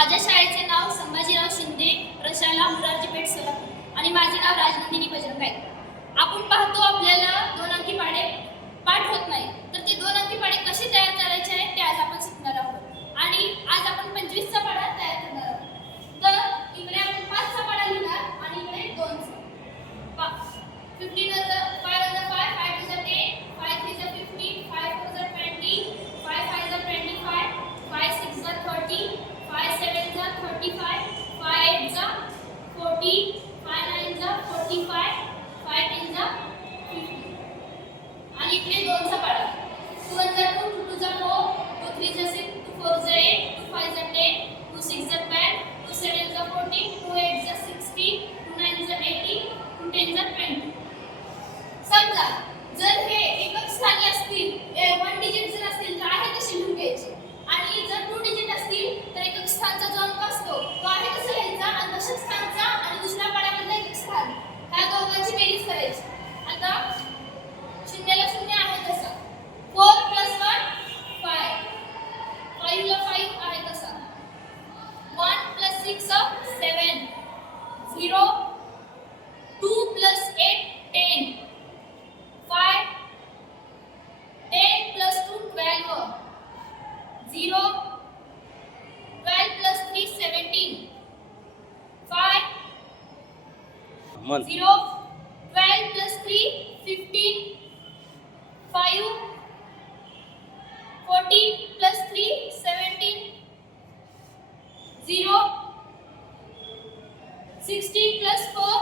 माझ्या शाळेचे नाव संभाजीराव शिंदे प्रशाला मुरारजी पेठ सोलापूर. आणि माझे नाव राजनंदिनी बजरंग आहे. आपण पाहतो आपल्याला दोन अंकी पाडे पाठ होत नाही. वीक में दोन Month. 0, 12 plus 3, 15, 5, 14 plus 3, 17, 0, 16 plus 4,